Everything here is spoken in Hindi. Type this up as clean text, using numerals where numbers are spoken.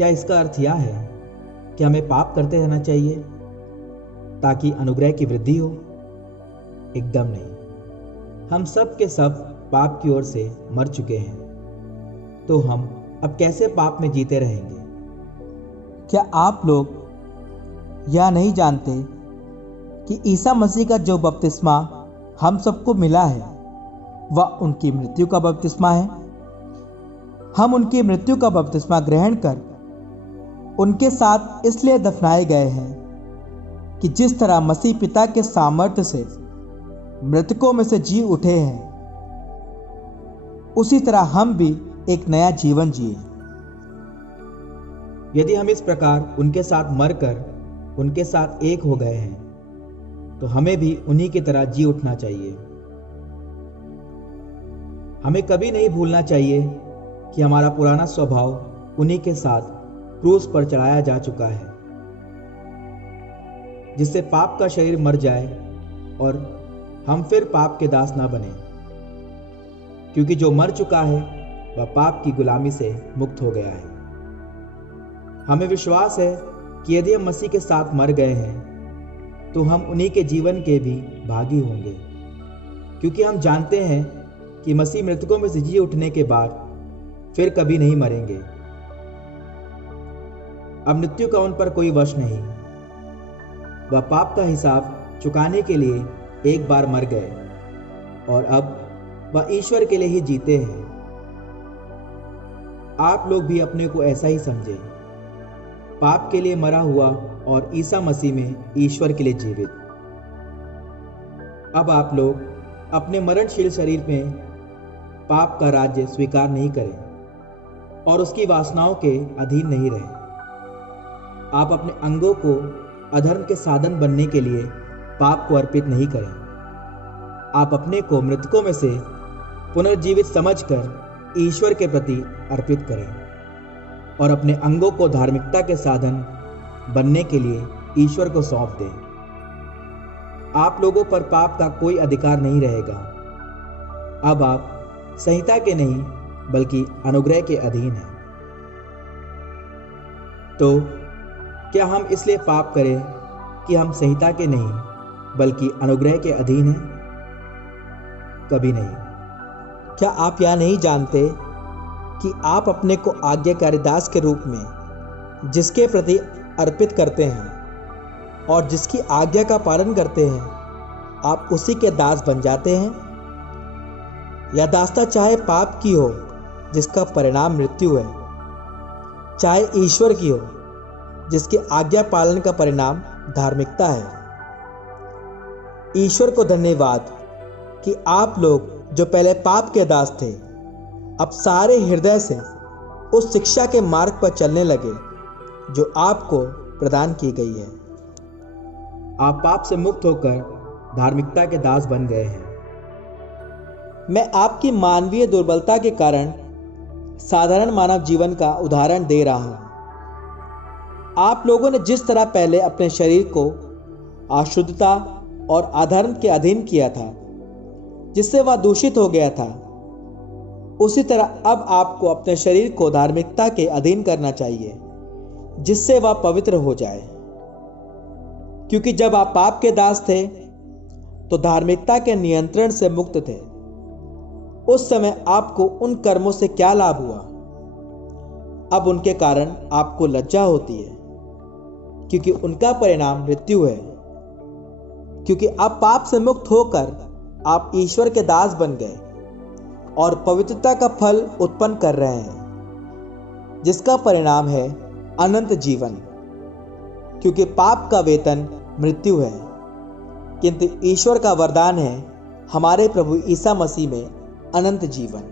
क्या इसका अर्थ यह है कि हमें पाप करते रहना चाहिए ताकि अनुग्रह की वृद्धि हो? एकदम नहीं। हम सब के सब पाप की ओर से मर चुके हैं, तो हम अब कैसे पाप में जीते रहेंगे? क्या आप लोग यह नहीं जानते कि ईसा मसीह का जो बपतिस्मा हम सबको मिला है वह उनकी मृत्यु का बपतिस्मा है? हम उनकी मृत्यु का बपतिस्मा ग्रहण कर उनके साथ इसलिए दफनाए गए हैं कि जिस तरह मसीह पिता के सामर्थ्य से मृतकों में से जी उठे हैं, उसी तरह हम भी एक नया जीवन जिए। यदि हम इस प्रकार उनके साथ मरकर उनके साथ एक हो गए हैं, तो हमें भी उन्हीं की तरह जी उठना चाहिए। हमें कभी नहीं भूलना चाहिए कि हमारा पुराना स्वभाव उन्हीं के साथ क्रूस पर चढ़ाया जा चुका है, जिससे पाप का शरीर मर जाए और हम फिर पाप के दास ना बने, क्योंकि जो मर चुका है वह पाप की गुलामी से मुक्त हो गया है। हमें विश्वास है कि यदि हम मसीह के साथ मर गए हैं, तो हम उन्हीं के जीवन के भी भागी होंगे, क्योंकि हम जानते हैं कि मसीह मृतकों में से जी उठने के बाद फिर कभी नहीं मरेंगे। अब मृत्यु का उन पर कोई वश नहीं। वह पाप का हिसाब चुकाने के लिए एक बार मर गए और अब वह ईश्वर के लिए ही जीते हैं। आप लोग भी अपने को ऐसा ही समझे, पाप के लिए मरा हुआ और ईसा मसीह में ईश्वर के लिए जीवित। अब आप लोग अपने मरणशील शरीर में पाप का राज्य स्वीकार नहीं करें और उसकी वासनाओं के अधीन नहीं रहें। आप अपने अंगों को अधर्म के साधन बनने के लिए पाप को अर्पित नहीं करें। आप अपने को मृतकों में से पुनर्जीवित समझकर ईश्वर के प्रति अर्पित करें और अपने अंगों को धार्मिकता के साधन बनने के लिए ईश्वर को सौंप दें। आप लोगों पर पाप का कोई अधिकार नहीं रहेगा। अब आप संहिता के नहीं बल्कि अनुग्रह के अधीन हैं। तो क्या हम इसलिए पाप करें कि हम संहिता के नहीं बल्कि अनुग्रह के अधीन हैं? कभी नहीं। क्या आप यह नहीं जानते कि आप अपने को आज्ञाकारी दास के रूप में जिसके प्रति अर्पित करते हैं और जिसकी आज्ञा का पालन करते हैं, आप उसी के दास बन जाते हैं? यह दासता चाहे पाप की हो जिसका परिणाम मृत्यु है, चाहे ईश्वर की हो जिसके आज्ञा पालन का परिणाम धार्मिकता है। ईश्वर को धन्यवाद कि आप लोग जो पहले पाप के दास थे, अब सारे हृदय से उस शिक्षा के मार्ग पर चलने लगे जो आपको प्रदान की गई है। आप पाप से मुक्त होकर धार्मिकता के दास बन गए हैं। मैं आपकी मानवीय दुर्बलता के कारण साधारण मानव जीवन का उदाहरण दे रहा हूं। आप लोगों ने जिस तरह पहले अपने शरीर को अशुद्धता और अधर्म के अधीन किया था, जिससे वह दूषित हो गया था, उसी तरह अब आपको अपने शरीर को धार्मिकता के अधीन करना चाहिए, जिससे वह पवित्र हो जाए। क्योंकि जब आप पाप के दास थे तो धार्मिकता के नियंत्रण से मुक्त थे। उस समय आपको उन कर्मों से क्या लाभ हुआ? अब उनके कारण आपको लज्जा होती है, क्योंकि उनका परिणाम मृत्यु है। क्योंकि अब पाप से मुक्त होकर आप ईश्वर के दास बन गए और पवित्रता का फल उत्पन्न कर रहे हैं, जिसका परिणाम है अनंत जीवन। क्योंकि पाप का वेतन मृत्यु है, किंतु ईश्वर का वरदान है हमारे प्रभु ईसा मसीह में अनंत जीवन।